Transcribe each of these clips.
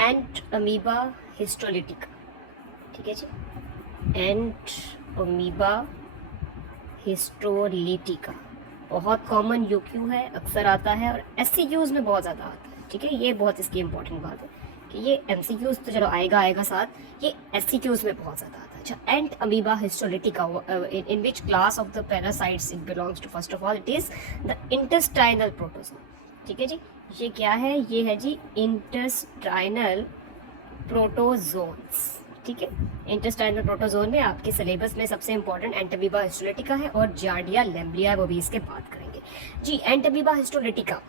एंट amoeba histolytica, ठीक है जी, एंट amoeba histolytica बहुत कॉमन यूक्यू है, अक्सर आता है और एससीक्यूज में बहुत ज़्यादा आता है, ठीक है। ये बहुत इसकी इंपॉर्टेंट बात है कि ये एमसीक्यूज तो चलो आएगा साथ, ये एससीक्यूज में बहुत ज़्यादा आता है। अच्छा, Entamoeba histolytica in which class of the parasites it belongs to? First of all it is the intestinal protozoa, ठीक है जी। ये क्या है? ये है जी इंटेस्टाइनल प्रोटोजोन्स, ठीक है। इंटेस्टाइनल प्रोटोजोन में आपके सिलेबस में सबसे इंपॉर्टेंट एंटमीबा हिस्टोलिटिका है और जार्डिया लैम्ब्लिया है, वो भी इसके बात करेंगे जी। एंटमीबा हिस्टोलिटिका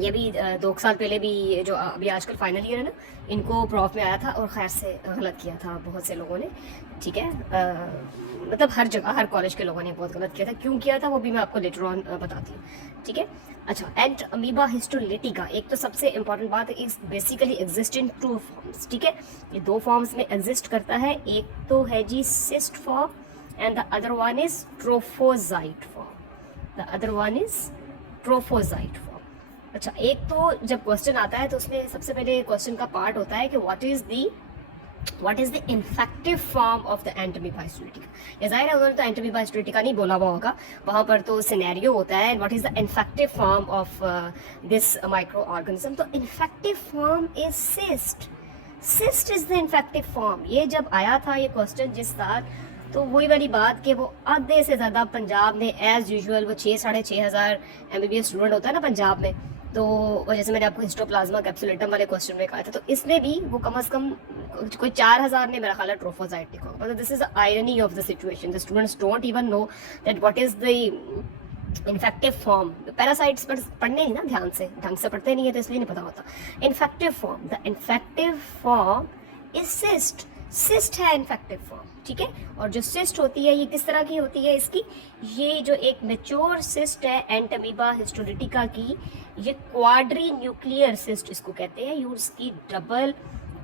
ये भी 2 साल पहले भी जो अभी आजकल फाइनल ईयर है ना, इनको प्रॉफ में आया था और खैर से गलत किया था बहुत से लोगों ने, ठीक है। मतलब हर जगह हर कॉलेज के लोगों ने बहुत गलत किया था, क्यों किया था वो भी मैं आपको लेटर ऑन बताती हूँ, ठीक है। अच्छा, एंट अमीबा हिस्टोलिटिका एक तो सबसे इंपॉर्टेंट बात है, इस बेसिकली एग्जिस्ट इन 2 फॉर्म्स, ठीक है। ये 2 फॉर्म्स में एग्जिस्ट करता है, एक तो है जी cyst form and the other one is trophozoite form, the other one is trophozoite form. अच्छा, एक तो जब क्वेश्चन आता है तो उसमें सबसे पहले क्वेश्चन का पार्ट होता है कि what is the infective form of the Entamoeba histolytica. ये जाहिर है उन्होंने तो एंटमीबा हिस्टोलिटिका नहीं बोला हुआ होगा, वहाँ पर तो सिनेरियो होता है what is the infective form of this micro organism. तो infective form is cyst, cyst is the infective form. ये जब आया था ये क्वेश्चन जिस साल, तो वही वाली बात कि वो आधे से ज़्यादा पंजाब में एज यूजुअल वो 6,500 MBBS स्टूडेंट होता है ना पंजाब में, तो जैसे मैंने आपको हिस्टोप्लाज्मा कैप्सुलेटम वाले क्वेश्चन में कहा था, तो इसमें भी वो कम से कम कोई 4,000 ने मेरा ख्याल है ट्रोफोजाइट लिखा होगा। This is the irony of the situation, the students don't even know that what is the infective form. Parasites पर पढ़ने नहीं ना ध्यान से, ढंग से पढ़ते नहीं है तो इसलिए नहीं पता होता। Infective form, the infective form is cyst, cyst है इन्फेक्टिव फॉर्म, ठीक है। और जो सिस्ट होती है ये किस तरह की होती है इसकी? ये जो एक मेच्योर सिस्ट है एंटमीबा हिस्टोलिटिका की, ये क्वाड्री न्यूक्लियर सिस्ट इसको कहते हैं। ये इसकी डबल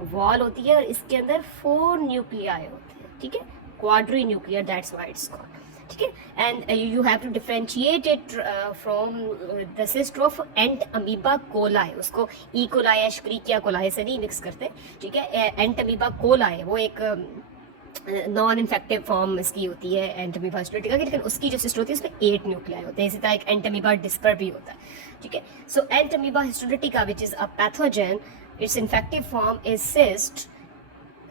वॉल होती है और इसके अंदर 4 न्यूक्लियाई होते हैं, ठीक है। Quadrinuclear, that's why it's called, ठीक है। And you have to differentiate it from the cyst of Entamoeba coli. उसको ई कोलाई या श्क्रीकिया कोलाई से नहीं मिक्स करते, ठीक है। एंट अमीबा कोलाई वो एक नॉन इन्फेक्टिव फॉर्म इसकी होती है एंटमीबा हिस्टोलिटिका की, लेकिन उसकी जो सिस्ट होती है उसमें 8 न्यूक्लियाई होते हैं। इसी तरह एक एंटमीबा डिस्पर भी होता है, ठीक है। So Entamoeba histolytica which is a pathogen, it's infective form is cyst.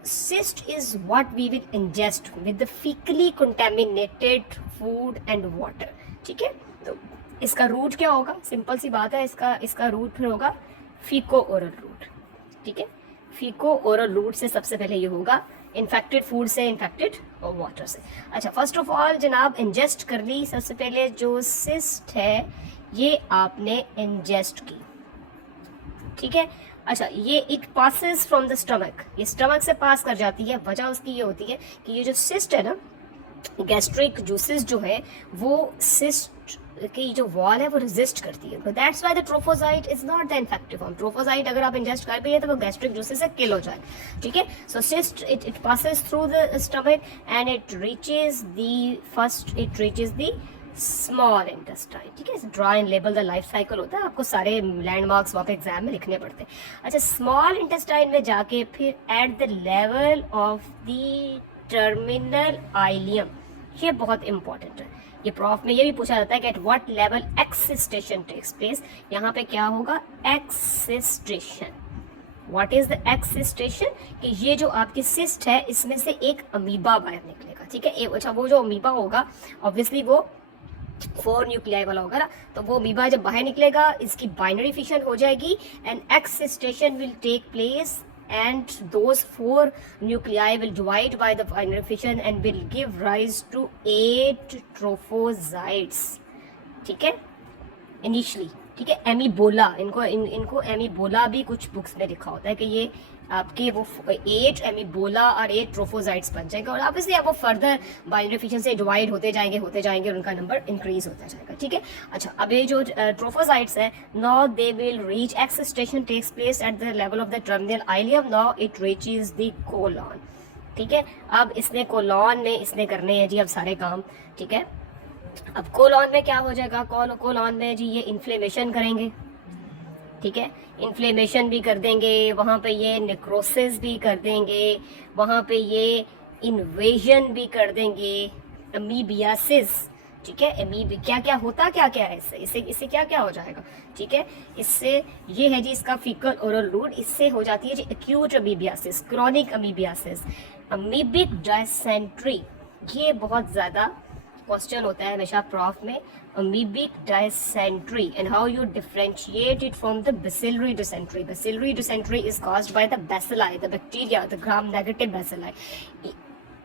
Cyst is what we will ingest with the fecally contaminated food and water, ठीक है। तो इसका रूट क्या होगा? सिंपल सी बात है, इसका रूट फिर होगा फीको ओरल रूट, ठीक है। फीको ओरल रूट से सबसे पहले ये होगा इन्फेक्टेड फूड से, इन्फेक्टेड वाटर से। अच्छा, फर्स्ट ऑफ ऑल जनाब इंजेस्ट कर ली, सबसे पहले जो सिस्ट है ये आपने इंजेस्ट की, ठीक है। अच्छा, ये it passes from the stomach, ये स्टमक से पास कर जाती है। वजह उसकी ये होती है कि ये जो सिस्ट है ना, गैस्ट्रिक जूसेस जो है वो सिस्ट की जो वॉल है वो रेजिस्ट करती है, that's why the trophozoite is not the infective form. Trophozoite अगर आप इंजेस्ट कर भी है तो वो गैस्ट्रिक जूसेस से किल हो जाए, ठीक है। So cyst it passes through the stomach and it reaches the small intestine, ठीक है। Draw and label the life cycle होता है, आपको सारे लैंडमार्क्स वहाँ पे एग्जाम में लिखने पड़ते हैं। अच्छा, स्मॉल इंटेस्टाइन में जाके फिर eight the level of the terminal ileum, ये बहुत इंपॉर्टेंट है। ये प्रॉफ में ये भी पूछा जाता है कि at what level excystation takes place. यहाँ पे क्या होगा? Excystation. What is the excystation? कि ये जो आपकी सिस्ट है इसमें से एक अमीबा बाहर निकलेगा, ठीक है। अच्छा, वो जो अमीबा होगा ऑब्वियसली वो 4 न्यूक्लियाई वाला होगा ना, तो वो अमीबा जब बाहर निकलेगा इसकी बाइनरी फिशन हो जाएगी and excystation will take place and those 4 nuclei will divide by the binary fission and will give rise to 8 trophozoites, ठीक है, इनिशियली, ठीक है। एमीबोला, इनको एमीबोला भी कुछ बुक्स में लिखा होता है कि ये आपके वो 8 एमीबोला और 8 ट्रोफोजाइट्स बन जाएंगे और ऑब्वियसली अब वो फर्दर बाइनरी फिशन से डिवाइड होते जाएंगे और उनका नंबर इंक्रीज होता जाएगा, ठीक है। अच्छा, अब ये जो ट्रोफोजाइट्स है, now they will reach excystation takes place at the level of the terminal ileum, now it reaches the colon, ठीक है। अब इसने कोलॉन में इसने करने हैं जी अब सारे काम, ठीक है। अब कोलॉन में क्या हो जाएगा? कोलॉन में जी ये इन्फ्लेमेशन करेंगे, ठीक है, इन्फ्लेमेशन भी कर देंगे, वहाँ पे ये नेक्रोसिस भी कर देंगे, वहाँ पे ये इन्वेजन भी कर देंगे, अमीबियासिस, ठीक है, अमीब क्या क्या होता क्या क्या है इससे इससे इससे क्या क्या हो जाएगा, ठीक है, इससे ये है जी इसका फीकल ओरल रूट, इससे हो जाती है जी acute amoebiasis, chronic amoebiasis, amoebic dysentery, ये बहुत ज़्यादा क्वेश्चन होता है हमेशा प्रॉफ में, amoebic dysentery, and how you differentiate it from the bacillary dysentery. Bacillary dysentery is caused by the bacilli, the bacteria, the gram-negative bacilli,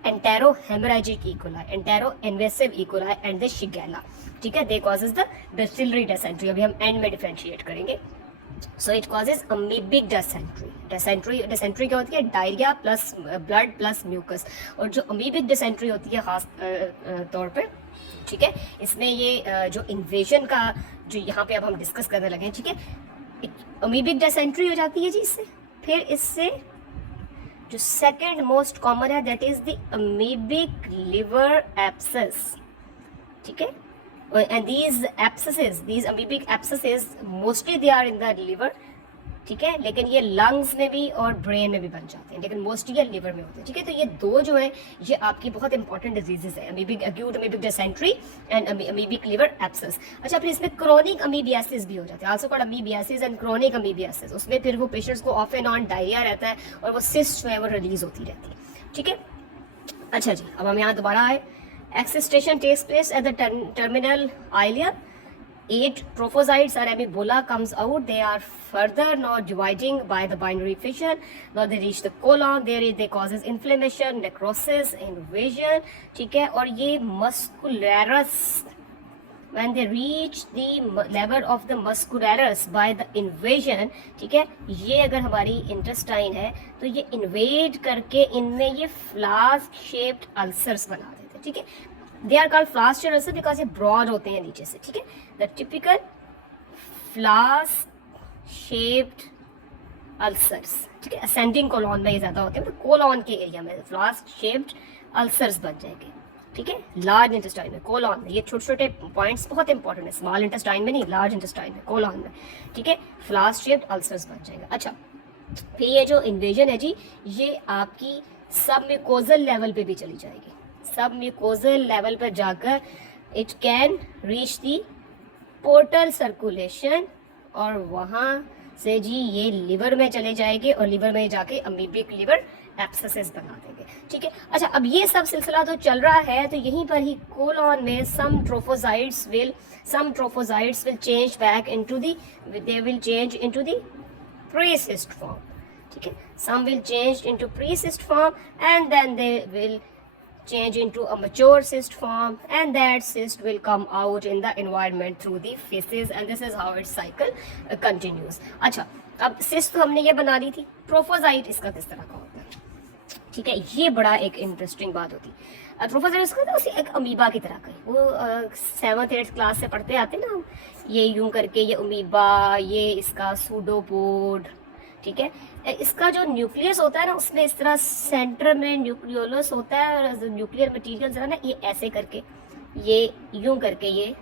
enterohemorrhagic E. coli, enteroinvasive E. coli, and the Shigella. ठीक है, they causes the bacillary dysentery. अभी हम end में differentiate करेंगे. So it causes amoebic dysentery. Dysentery क्या होती है? Diarrhoea plus blood plus mucus. और जो amoebic dysentery होती है खास तौर पे, ठीक है, इसमें ये जो इन्वेजन का जो यहाँ पे अब हम डिस्कस करने लगे हैं, ठीक है, अमीबिक डायसेंट्री हो जाती है जी इससे. फिर इससे जो सेकंड मोस्ट कॉमन है that is the amoebic liver abscess, ठीक है, and these amoebic abscesses mostly they are in the liver, ठीक है, लेकिन ये लंग्स में भी और ब्रेन में भी बन जाते हैं, लेकिन मोस्टली ये लिवर में होते हैं, ठीक है. तो ये दो जो है ये आपकी बहुत इंपॉर्टेंट डिजीजेस है, amoebic acute amoebic dysentery and amoebic liver abscess. अच्छा, फिर इसमें क्रॉनिक अमीबियासिस भी हो जाते हैं, also called amoebiasis and chronic amoebiasis. उसमें फिर वो पेशेंट्स को ऑफ एंड ऑन डायरिया रहता है और वो सिस्ट जो है वो रिलीज होती रहती है, ठीक है. अच्छा जी, अब हम यहाँ दोबारा आए. Excitation takes place at the terminal ileum. 8 trophozoites or amoebola comes out. They are further now dividing by the binary fission. Now they reach the colon. There they causes inflammation, necrosis, invasion. ठीक है, और ये muscularis. When they reach the level of the muscularis by the invasion, ठीक है, ये अगर हमारी intestine है तो ये इन्वेड करके इनमें ये फ्लास्क शेप्ड अल्सर्स बना देते हैं, ठीक है. They are called flask shaped ulcer because ये ब्रॉड होते हैं नीचे से, ठीक है. The typical flask shaped ulcers, ठीक है, असेंडिंग कोलॉन में ये ज़्यादा होते हैं, तो कोलॉन के एरिया में फ्लास्क शेप्ड अल्सर्स बन जाएंगे, ठीक है. लार्ज इंटेस्टाइन में, कोलॉन में, ये छोटे छोटे पॉइंट्स बहुत इंपॉर्टेंट है, स्मॉल इंटेस्टाइन में नहीं, लार्ज इंटेस्टाइन में, कोलॉन में, ठीक है, फ्लास्क शेप्ड अल्सर्स बन जाएंगे. अच्छा, फिर ये जो इन्वेजन है जी ये आपकी सब म्यूकोजल लेवल पे भी चली जाएगी. सब म्यूकोजल लेवल पर जाकर it can reach the portal circulation और वहाँ से जी ये लिवर में चले जाएंगे और लिवर में जाके अमीबिक लिवर एब्सेसेस बना देंगे, ठीक है. अच्छा, अब ये सब सिलसिला तो चल रहा है, तो यहीं पर ही कोलॉन में some trophozoites will change back into the, they will change into the pre-cyst form, ठीक है. Some will change into pre-cyst form and then they will change into a mature cyst form and that cyst will come out in the environment through the feces and this is how its cycle continues. अच्छा, अब cyst तो हमने ये बना ली थी, ट्रोफोजाइट इसका किस तरह का होता है, ठीक है, ये बड़ा एक इंटरेस्टिंग बात होती है. ट्रोफोजाइट इसका तो उसी एक अमीबा की तरह का है, वो 7th-8th क्लास से पढ़ते आते हैं ना हम, ये यूं करके ये अमीबा, ये इसका सूडोपोड, ठीक है. इसका जो न्यूक्लियस होता है ना उसमें इस तरह सेंटर में न्यूक्लियोलस होता है और न्यूक्लियर मटेरियल जो है ना ये ऐसे करके, ये यूं करके, ये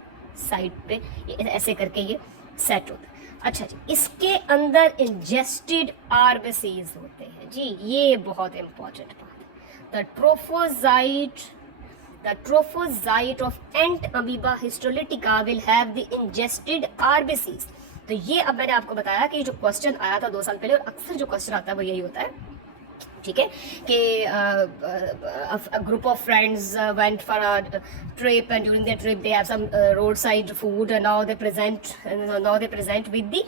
साइड पे ये ऐसे करके ये सेट होता है. अच्छा जी, इसके अंदर इंजेस्टेड आरबीसीज होते हैं जी, ये बहुत इंपॉर्टेंट बात है. The trophozoite of ant amoeba histolytica will have the ingested RBCs. तो ये अब मैंने आपको बताया कि जो क्वेश्चन आया था 2 साल पहले और अक्सर जो क्वेश्चन आता है वो यही होता है, ठीक है, कि a group of friends went for a trip and during their trip they have some roadside food and now they present with the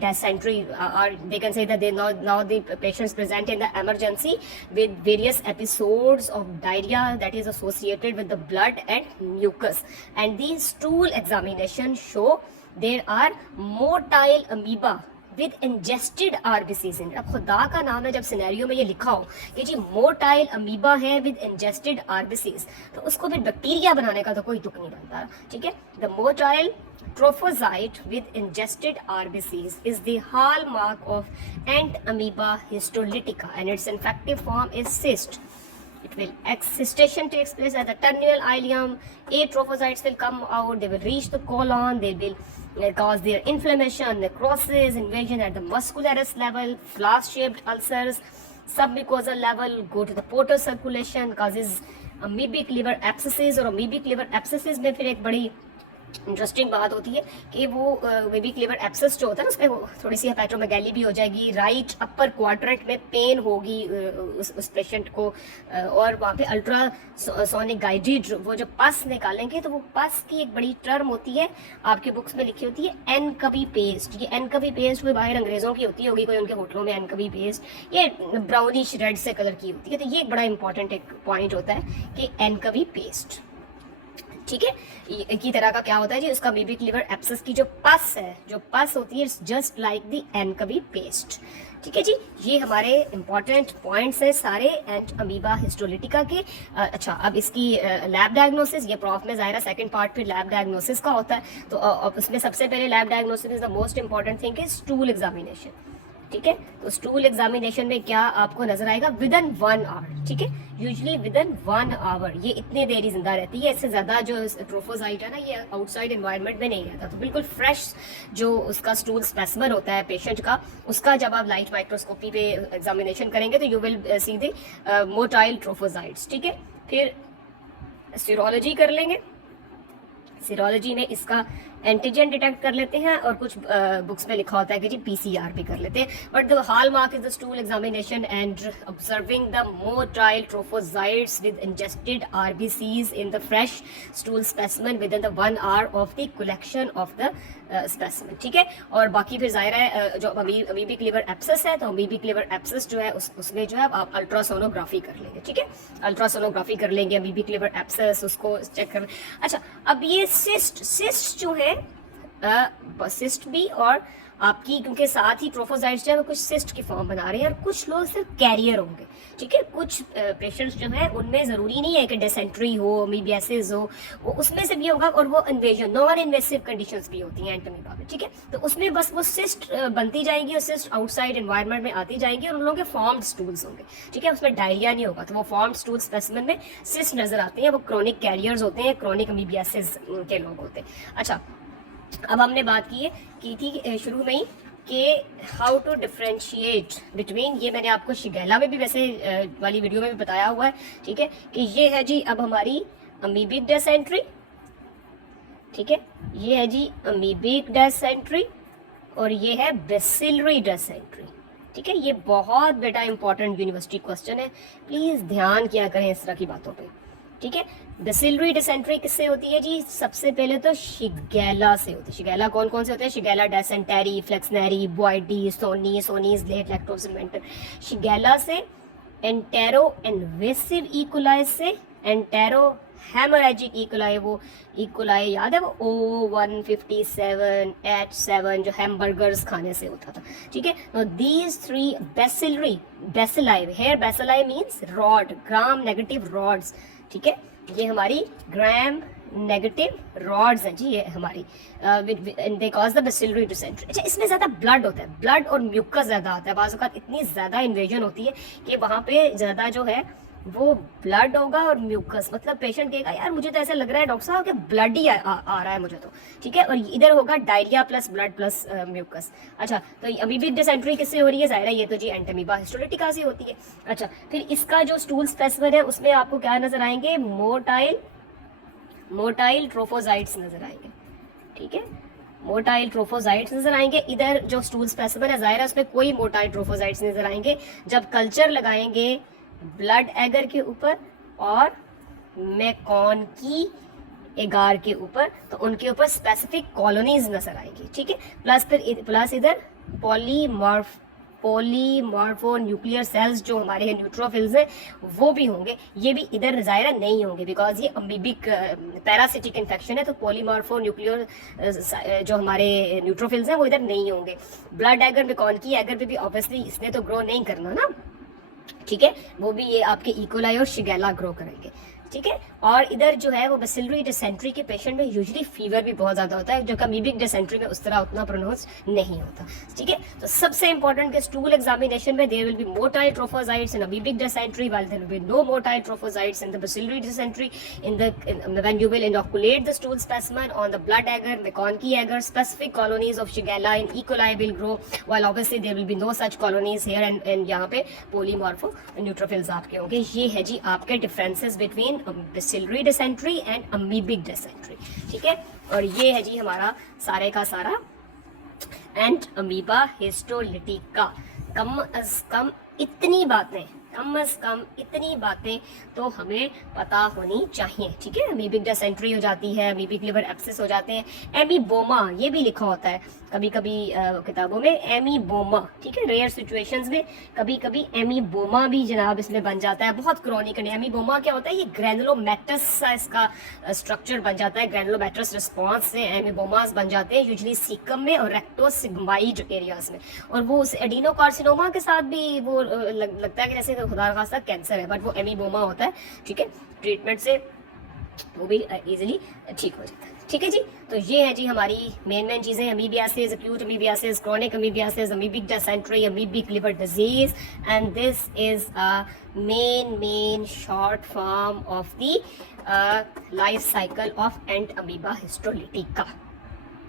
dysentery, or they can say that they now the patients present in the emergency with various episodes of diarrhea that is associated with the blood and mucus, and the stool examination show there are motile amoeba with ingested RBCs. अब खुदा का नाम है, जब scenario में ये लिखा हो कि जी मोटाइल अमीबा है विद इंजेस्टेड आरबीसीज, तो उसको फिर बैक्टीरिया बनाने का तो कोई तुक नहीं बनता, ठीक है. The motile trophozoite with ingested RBCs is the hallmark of ant amoeba histolytica and its infective form is cyst. Excitation takes place at the terminal ileum. 8 trophozoites will come out. They will reach the colon. They will cause their inflammation, necrosis, invasion at the muscularis level, flask-shaped ulcers, submucosal level, go to the portal circulation, causes amoebic liver abscesses. और amoebic liver abscesses में फिर एक बड़ी interesting बात होती है कि वो वेबिक लिवर एब्सेस जो होता है ना उसमें थोड़ी सी हेपेटोमेगाली भी हो जाएगी, राइट अपर क्वाड्रेंट में पेन होगी उस पेशेंट को, और वहाँ पे अल्ट्रासोनिक गाइडेड वो जो पस निकालेंगे तो वो पस की एक बड़ी टर्म होती है, आपकी बुक्स में लिखी होती है एनकवी पेस्ट। ये एनकवी पेस्ट वो बाहर अंग्रेजों की होती होगी, कोई उनके होटलों में एनकवी पेस्ट, ये ब्राउनिश रेड से कलर की होती है। तो ये एक बड़ा इंपॉर्टेंट एक पॉइंट होता है कि एनकवी पेस्ट, ठीक है, एक ही तरह का क्या होता है जी, उसका अमीबिक लिवर एब्सेस की जो पस है, जो पस होती है, जस्ट लाइक द एनकवी पेस्ट। ठीक है जी, ये हमारे इंपॉर्टेंट पॉइंट्स हैं सारे एंड अमीबा हिस्टोलिटिका के। अच्छा, अब इसकी लैब डायग्नोसिस, ये प्रॉफ में ज़ाहिर सेकंड पार्ट फिर लैब डायग्नोसिस का होता है। तो उसमें सबसे पहले lab diagnosis is the most important thing is stool examination. ठीक है, तो स्टूल एग्जामिनेशन में क्या आपको नजर आएगा, विद इन 1 आवर। ठीक है, यूजुअली विद इन 1 आवर ये इतने देरी जिंदा रहती है, इससे ज्यादा जो ट्रोफोसाइट है ना ये आउटसाइड एनवायरनमेंट में नहीं रहता। तो बिल्कुल फ्रेश जो उसका स्टूल स्पेसिमेन होता है पेशेंट का, उसका जब आप लाइट माइक्रोस्कोपी पे एग्जामिनेशन करेंगे तो you will see the motile trophozoites. ठीक है, फिर सीरोलॉजी कर लेंगे, सीरोलॉजी में इसका एंटीजन डिटेक्ट कर लेते हैं, और कुछ बुक्स में लिखा होता है कि जी पीसीआर भी कर लेते हैं। But the hallmark is the stool examination and observing the motile trophozoites with ingested RBCs in the fresh stool specimen within the 1 hour of the collection of the specimen. ठीक है, और बाकी फिर जाहिर है जो amoebic liver abscess है, तो अमीबिक लिवर एब्सेस जो है उसमें जो है आप अल्ट्रासोनोग्राफी कर लेंगे। ठीक है, अल्ट्रासोनोग्राफी कर लेंगे, अमीबिक लिवर एब्सेस उसको चेक कर। अच्छा, अब ये सिस्ट जो है, सिस्ट भी और आपकी, क्योंकि साथ ही ट्रोफोसाइट्स जो है वो कुछ सिस्ट की फॉर्म बना रहे हैं, और कुछ लोग सिर्फ कैरियर होंगे। ठीक है, कुछ पेशेंट्स जो है उनमें जरूरी नहीं है कि डिसेंट्री हो, अमीबियासिस हो, वो उसमें से भी होगा, और वो इन्वेजन नॉन इन्वेसिव कंडीशंस भी होती हैं एंटमीबा में। ठीक है, तो उसमें बस वो सिस्ट बनती जाएंगी और सिस्ट आउटसाइड एनवायरनमेंट में आती जाएंगी, और उन लोगों के फॉर्म्ड स्टूल्स होंगे। ठीक है, उसमें डायरिया नहीं होगा, तो वो फॉर्म्ड स्टूल स्पेसिमेन में सिस्ट नजर आते हैं, वो क्रॉनिक कैरियर्स होते हैं, क्रॉनिक अमीबियासिस के लोग होते हैं। अच्छा, अब हमने बात की थी शुरू में ही कि हाउ टू डिफ्रेंशिएट बिटवीन, ये मैंने आपको शिगेला में भी वैसे वाली वीडियो में भी बताया हुआ है। ठीक है, कि ये है जी अब हमारी अमीबिक डिसेंट्री। ठीक है, ये है जी अमीबिक डिसेंट्री, और ये है बेसिलरी डिसेंट्री। ठीक है, ये बहुत बेटा इंपॉर्टेंट यूनिवर्सिटी क्वेश्चन है, प्लीज ध्यान किया करें इस तरह की बातों पे। ठीक है, बेसिलरी डिसेंट्री किससे होती है जी, सबसे पहले तो शिगेला से होती है। शिगेला कौन कौन से होते हैं, शिगेला डेसेंटेरी, फ्लेक्सनेरी, बॉयडी, सोनीज, लेट लैक्टोसिमेंटर। शिगेला से, एंटेरो इन्वेसिव इकोलाई से, एंटेरो हेमोरेजिक इकोलाई, वो इकोलाई याद है वो O157H7 जो हैमबर्गर्स खाने से होता था। ठीक है, तो these 3 bacilli, here bacilli means rod, gram negative rods. ठीक है, ये हमारी ग्राम नेगेटिव रॉड्स हैं जी, ये हमारी they cause the bacillary dysentery. अच्छा, इसमें ज्यादा ब्लड होता है, ब्लड और म्यूकस ज्यादा आता है, बाज़ औक़ात इतनी ज्यादा इन्वेजन होती है कि वहाँ पे ज्यादा जो है वो ब्लड होगा और म्यूकस, मतलब पेशेंट कहेगा यार मुझे तो ऐसा लग रहा है डॉक्टर साहब कि ब्लड ही आ रहा है मुझे तो। ठीक है, और इधर होगा diarrhoea plus blood plus mucus. अच्छा, तो अभी भी डिसेंट्री किससे हो रही है, ज़ाहिर है ये तो जी एंटमीबा हिस्टोलिटिका से होती है। अच्छा, फिर इसका जो स्टूल स्पेसिमेन है उसमें आपको क्या नजर आएंगे, मोटाइल ट्रोफोसाइट्स नजर आएंगे। ठीक है, मोटाइल ट्रोफोसाइट्स नजर आएंगे। इधर जो स्टूल स्पेसिमेन है ज़ाहिर है उसमें कोई मोटाइल ट्रोफोसाइट्स नजर आएंगे। जब कल्चर लगाएंगे ब्लड एगर के ऊपर और मैकॉन की एगार के ऊपर, तो उनके ऊपर स्पेसिफिक कॉलोनीज नजर आएगी। ठीक है, प्लस इधर पॉलीमॉर्फो न्यूक्लियर सेल्स जो हमारे न्यूट्रोफिल्स हैं वो भी होंगे। ये भी इधर ज़ाहिर नहीं होंगे बिकॉज ये अमीबिक पैरासिटिक इन्फेक्शन है, तो पॉलीमॉर्फो न्यूक्लियर जो हमारे न्यूट्रोफिल्स हैं वो इधर नहीं होंगे। ब्लड एगर मैकॉन की एगर पे भी ऑब्वियसली इसने तो ग्रो नहीं करना ना। ठीक है, वो भी ये आपके इकोलाई और शिगेला ग्रो करेंगे। ठीक है। और इधर जो है वो बेसिलरी डिसेंट्री के पेशेंट में यूजुअली फीवर भी बहुत ज्यादा होता है, जो अमीबिक डिसेंट्री में उस तरह उतना प्रोनाउंस नहीं होता, ठीक है। तो सबसे इंपॉर्टेंट के स्टूल एग्जामिनेशन में there will be motile trophozoites in amoebic dysentery while there will be no motile trophozoites in the bacillary dysentery when you will inoculate the stool specimen on the blood agar, McConkey agar, specific colonies of Shigella and E. coli will grow, while obviously there will be no such colonies here and यहाँ पे polymorpho neutrophils आपके होंगे। ये है जी आपके differences between bacillary dysentery and amoebic dysentery, ठीक है। और ये है जी हमारा सारे का सारा एंड अमीबा हिस्टोलिटिका। कम अज कम इतनी बातें, कम अज कम इतनी बातें तो हमें पता होनी चाहिए, ठीक है। अमीबिक डिसेंट्री हो जाती है, अमीबिक लिवर एब्सेस हो जाते हैं, एमीबोमा ये भी लिखा होता है कभी कभी किताबों में, एमीबोमा, ठीक है। रेयर सिचुएशंस में कभी कभी एमीबोमा भी जनाब इसमें बन जाता है, बहुत क्रॉनिक। एमीबोमा क्या होता है, ये ग्रैनुलोमैटस सा इसका स्ट्रक्चर बन जाता है, ग्रैनुलोमैटस रिस्पॉन्स से एमीबोमास बन जाते हैं यूजुअली सीकम में और रेक्टोसिग्माइड एरियाज में। और वो उस एडिनोकार्सिनोमा के साथ भी वो लगता है कि जैसे खुदा खासा कैंसर है, बट वो एमीबोमा होता है, ठीक है। ट्रीटमेंट से वो भी इजीली ठीक हो जाता है, ठीक है जी। तो ये है जी हमारी मेन चीजें, amoebiasis, acute amoebiasis, chronic amoebiasis, amoebic dysentery, amoebic liver disease, and this is a main short form of the life cycle of Entamoeba histolytica.